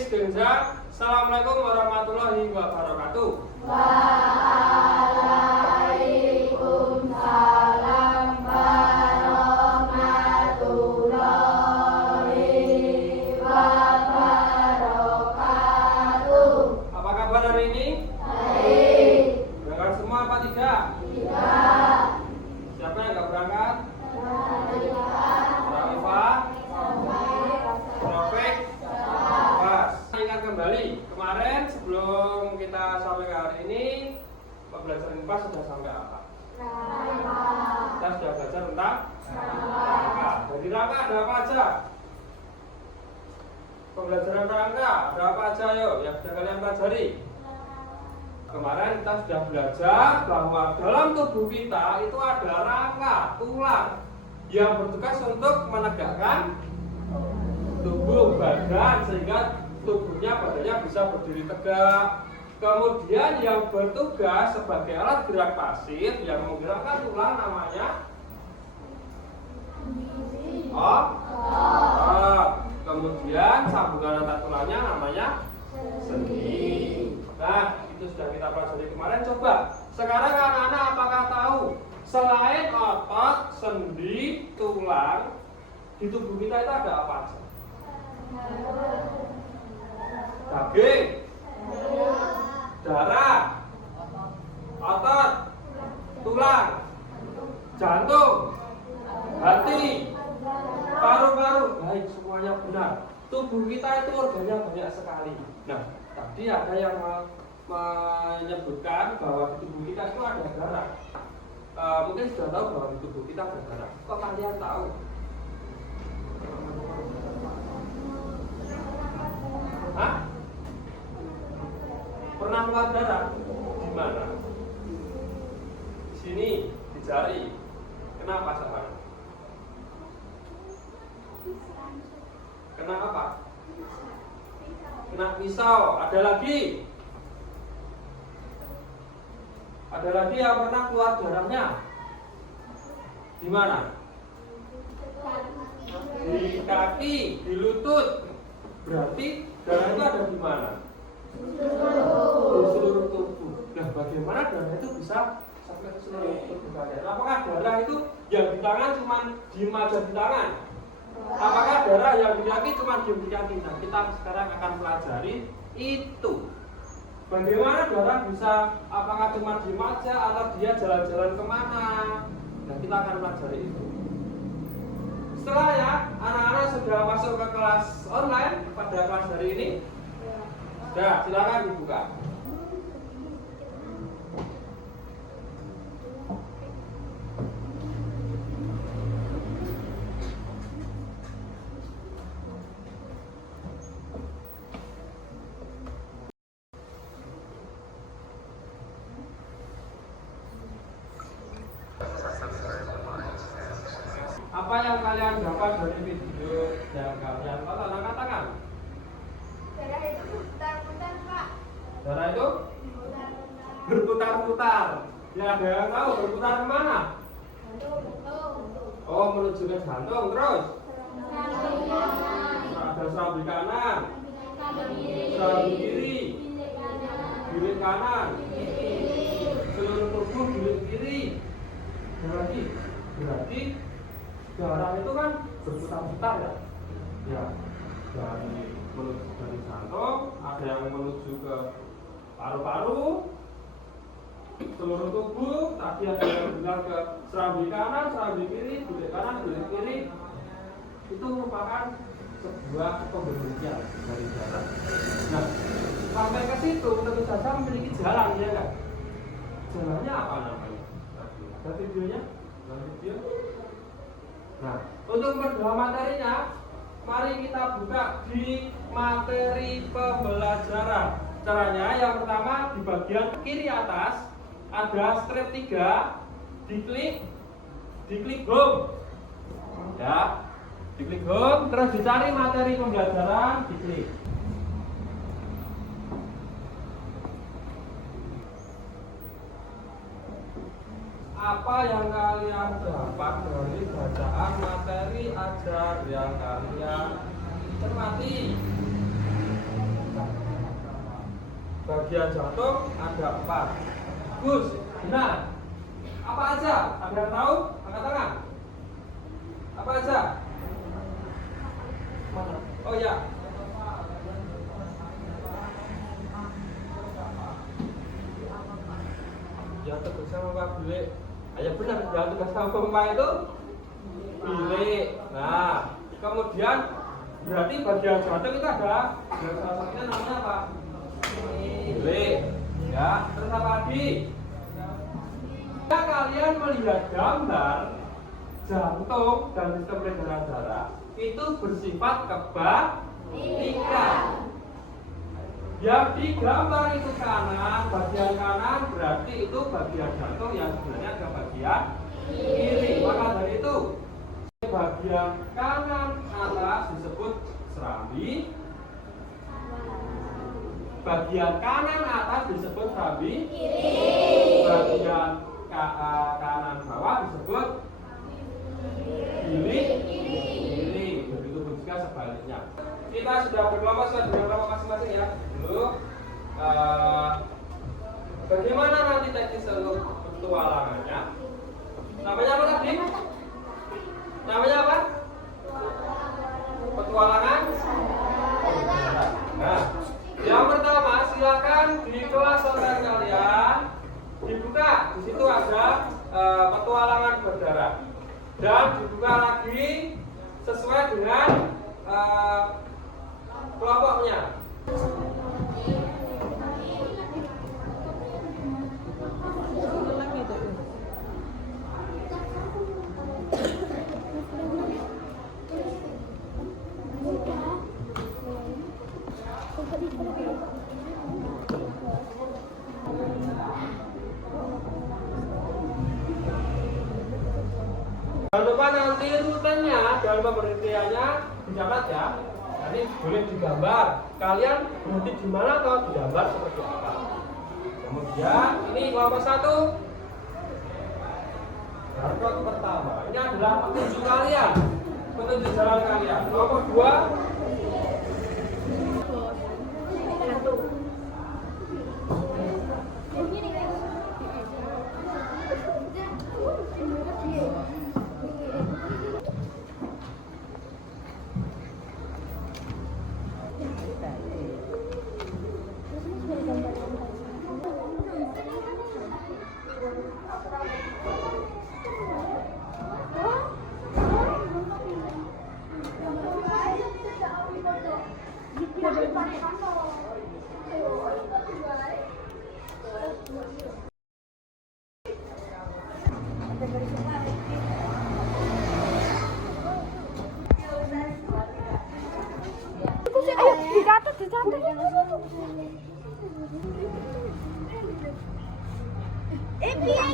Miss Genza. Assalamualaikum warahmatullahi wabarakatuh. Waalaikumsalam warahmatullahi wabarakatuh. Apa kabar hari ini? Baik. Berangkat semua apa tidak? Tidak. Siapa yang nggak berangkat? Raifa, Profek, Pas. Ingat kembali, kemarin sebelum kita sampai ke hari ini, pembelajaran IPA sudah sampai apa? Kita sudah belajar tentang rangka. Dari rangka ada apa aja? Pembelajaran rangka ada apa aja? Yuk, yang sudah kalian pelajari. Kemarin kita sudah belajar bahwa dalam tubuh kita itu ada rangka, tulang yang bertugas untuk menegakkan tubuh badan sehingga badannya bisa berdiri tegak. Kemudian yang bertugas sebagai alat gerak pasif yang menggerakkan tulang namanya otot. Kemudian sambungan antar tulangnya namanya sendi. Nah, itu sudah kita pelajari kemarin. Coba sekarang anak-anak apakah tahu selain otot, sendi, tulang di tubuh kita itu ada apa aja? Daging, darah, otot, tulang, jantung, hati, paru-paru. Baik, semuanya benar. Tubuh kita itu organnya banyak sekali. Nah, tadi ada yang menyebutkan bahwa di tubuh kita itu ada darah. Mungkin sudah tahu bahwa di tubuh kita ada darah. Kok kalian tahu? Hah? Pernah keluar darah? Di mana? Di sini, di jari. Kenapa Sabar? Kena apa? Kena pisau. Ada lagi? Ada lagi yang pernah keluar darahnya? Di mana? Di kaki, di lutut. Berarti darah itu ada di mana? Di seluruh tubuh. Nah, bagaimana darah itu bisa sampai ke seluruh tubuh kalian? Apakah darah itu yang di tangan cuma diem aja di tangan? Apakah darah yang di kaki cuma diem di kaki? Nah, kita sekarang akan pelajari itu. Bagaimana darah bisa, apakah cuma diem aja atau dia jalan-jalan kemana? Nah, kita akan pelajari itu. Setelah ya, anak-anak sudah masuk ke kelas online pada kelas hari ini. Sudah, silakan dibuka. Apa yang kalian dapat dari video yang kalian tonton? Angkat tangan. Darah itu putar-putar, Pak. Darah itu berputar-putar. Ya, ada yang tahu berputar kemana? Oh, menuju ke jantung. Terus ada serambi kanan, serambi kiri, bilik kanan, seluruh tubuh bilik kiri. Berarti darah itu kan berputar-putar ya. Ya, dari jantung, ada yang menuju ke paru-paru, seluruh tubuh. Tadi ada yang bilang ke serambi kanan, serambi kiri, bilik kanan, bilik kiri. Itu merupakan sebuah pemberhentian dari darah. Nah, sampai ke situ tentu saja memiliki jalan, ya kan? Jalannya apa namanya? Ada videonya? Ada video? Nah, untuk memperdalam materinya, mari kita buka di materi pembelajaran. Caranya yang pertama di bagian kiri atas ada strip 3, diklik home. Ya, diklik home, terus dicari materi pembelajaran, diklik. Apa yang kalian dapat dari bacaan materi ajar yang kalian cermati? bagian jantung ada 4. Gus, benar. Apa aja? Ada yang tahu? Angkat tangan. Apa aja? Oh ya. Yang tugas sama bilik. Ya benar, yang tugas sama itu bilik. Nah, kemudian berarti bagian jantung itu ada salah satunya namanya apa? Bilik. Ya, terus apa lagi? Jika kalian melihat gambar jantung dan sistem peredaran darah itu bersifat kebalikan. Yang digambar itu kanan, bagian kanan berarti itu bagian jantung yang sebenarnya ada bagian kiri. Maka dari itu bagian kanan atas disebut serambi, bagian kanan atas disebut serambi kiri, bagian kanan bawah disebut bilik kiri. Begitu juga sebaliknya. Kita sudah berkelompok, sudah dengan kelompok masing-masing ya. Dulu bagaimana nanti teknis untuk petualangannya? Namanya apa tadi? Namanya apa? Petualangan. Nah, yang pertama silakan di kelas online kalian dibuka. Di situ ada petualangan berdarah dan dibuka lagi sesuai dengan kelompoknya. Jangan lupa nanti rutenya dan pemberhentiannya dicatat ya. Nanti boleh digambar. Kalian berhenti di mana atau digambar seperti apa. Kemudian ini kelompok 1. Kelompok pertama ini adalah petunjuk kalian, petunjuk jalan kalian. Kelompok 2. Ayo, dicatat. Piye iki?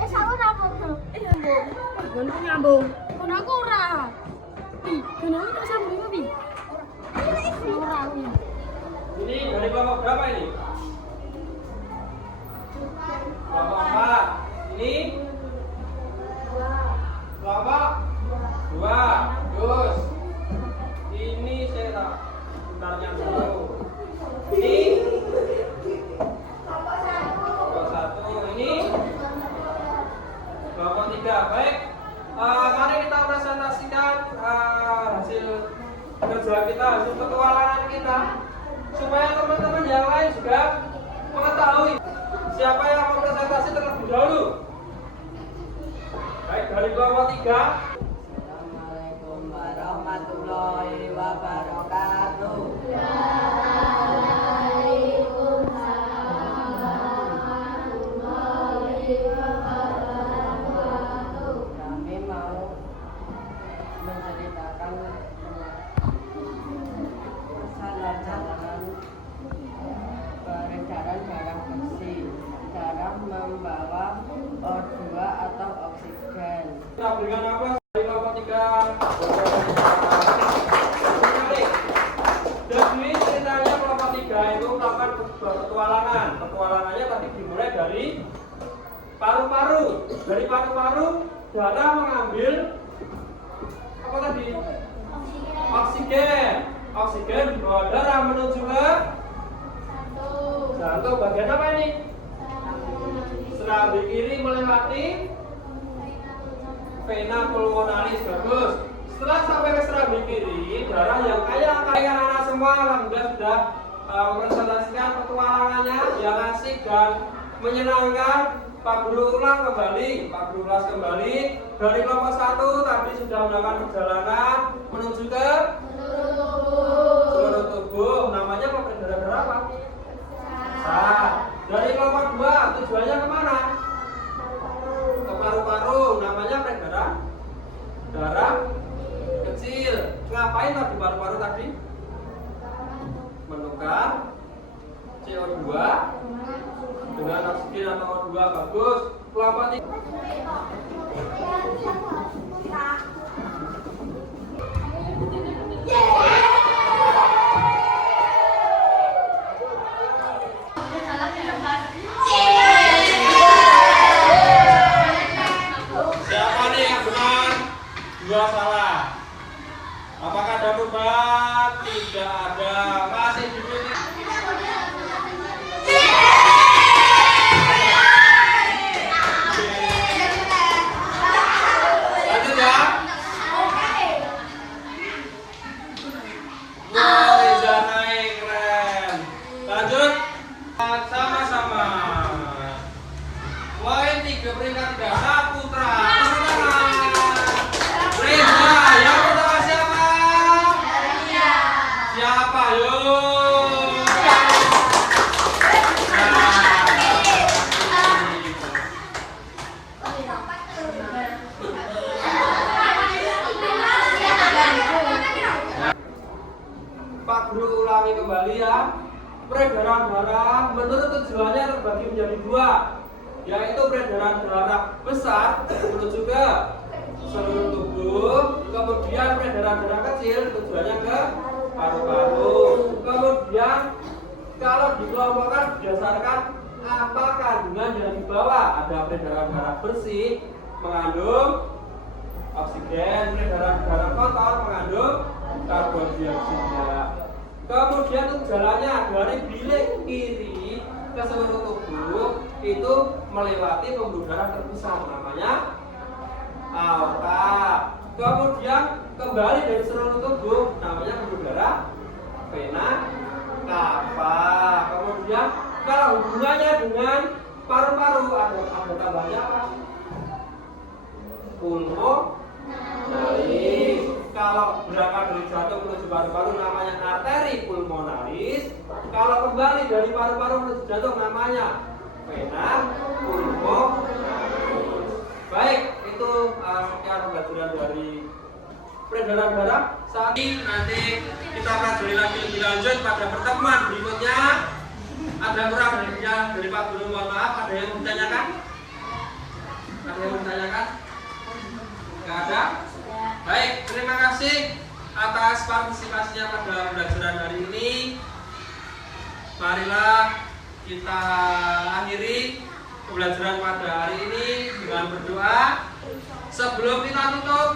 Wis aku nyambung. Iya, Mbok. Ngono nyambung. Ngono aku ora. Ngono tak sambung iki, Pi. Ora aku ya. Ini dari kelompok berapa ini? Kelompok 4. Ini kelompok 2. Terus ini saya tak bentarnya dulu. Ini kelompok 1. Ini kelompok 3. Baik, mari kita presentasikan hasil kerja kita, hasil petualangan kita, supaya teman-teman yang lain juga mengetahui siapa yang mau presentasi terlebih dahulu. Baik, dari kelompok 3. Assalamualaikum warahmatullahi wabarakatuh. Kami mau menceritakan masalah jalanan peredaran darah bersih. Darah membawa O2 atau oksigen. Kita berikan apa dari kelompok 3. Jadi ceritanya kelompok 3 itu melakukan petualangan. Petualangannya tadi dimulai dari paru-paru. Dari paru-paru darah mengambil apa tadi? Oksigen. Oksigen dibawa darah menuju ke Jantung bagian apa ini? Serambi kiri melewati vena pulmonalis. Bagus. Setelah sampai ke serambi kiri, darah yang kaya anak semua alhamdulillah sudah merepresentasikan petualangannya yang asik dan menyenangkan. Pak Guru ulang kembali, Pak Guru ulas kembali. Dari kelompok 1 tadi sudah melakukan perjalanan menuju ke seluruh tubuh. Namanya peredaran darah apa? Saraf. Dari kelompok 2 tujuannya kemana? Ke paru-paru. Namanya peredaran darah kecil. Ngapain tadi paru-paru tadi? Menukar CO2 dengan oksigen atau O2. Bagus. Kelompok 3. Siapa nih yang benar? 2 salah. Apakah ada perubahan? Tidak ada. Masih dipilih. Lanjut ya. Wah, Riza naik, keren. Lanjut. Sama-sama. Poin 3 peringkat 3. Saputra. Tepuk tangan. Riza, yang pertama siapa? Siapa? Yuk. Pak Guru ulangi kembali ya. Peredaran darah menurut tujuannya terbagi menjadi 2, yaitu peredaran darah besar menuju ke seluruh tubuh, kemudian peredaran darah kecil tujuannya ke paru-paru. Kemudian kalau dikelompokkan berdasarkan apa kandungan yang dibawa, ada peredaran darah bersih mengandung oksigen, peredaran darah kotor mengandung karbon dioksida. Kemudian untuk jalannya dari bilik kiri ke seluruh tubuh itu melewati pembuluh darah terbesar, namanya aorta. Kemudian kembali dari seluruh tubuh, namanya pembuluh darah vena cava. Kemudian kalau hubungannya dengan paru-paru ada tambahnya apa? Pulmonalis. Kalau berangkat dari jantung menuju paru-paru namanya arteri pulmonalis. Kalau kembali dari paru-paru menuju jantung namanya vena pulmonalis. Baik, itu sekian pembelajaran dari peredaran darah. Saat ini nanti kita pelajari lagi lebih lanjut pada pertemuan berikutnya. Ada kurang dari Pak Guru, mohon maaf. Ada yang ditanyakan? Ada yang ditanyakan? Nggak ada? Baik, terima kasih atas partisipasinya pada pembelajaran hari ini. Marilah kita akhiri pembelajaran pada hari ini dengan berdoa. Sebelum kita tutup,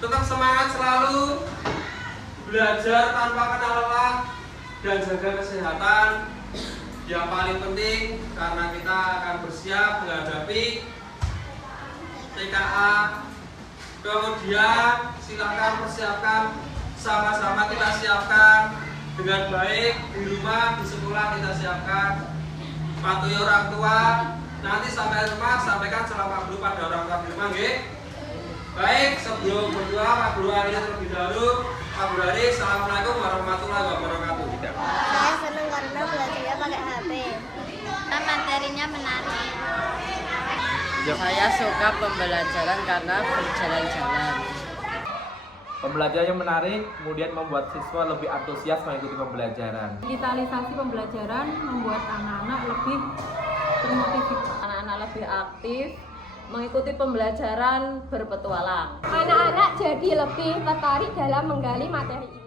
tetap semangat selalu, belajar tanpa kenal lelah, dan jaga kesehatan. Yang paling penting karena kita akan bersiap menghadapi TKA. Kemudian silakan persiapkan, sama-sama kita siapkan dengan baik di rumah, di sekolah kita siapkan. Patuhi orang tua. Nanti sampai rumah sampaikan salam Pak Guru pada orang tua di rumah, nggih. Baik, sebelum berdoa Pak Guru akhirnya terlebih dahulu. Pak Guru Ari, assalamualaikum warahmatullahi wabarakatuh. Saya senang karena belajarnya pakai HP. Materinya menarik. Saya suka pembelajaran karena berjalan-jalan. Pembelajaran yang menarik kemudian membuat siswa lebih antusias mengikuti pembelajaran. Digitalisasi pembelajaran membuat anak-anak lebih termotivasi. Anak-anak lebih aktif mengikuti pembelajaran berpetualang. Anak-anak jadi lebih tertarik dalam menggali materi ini.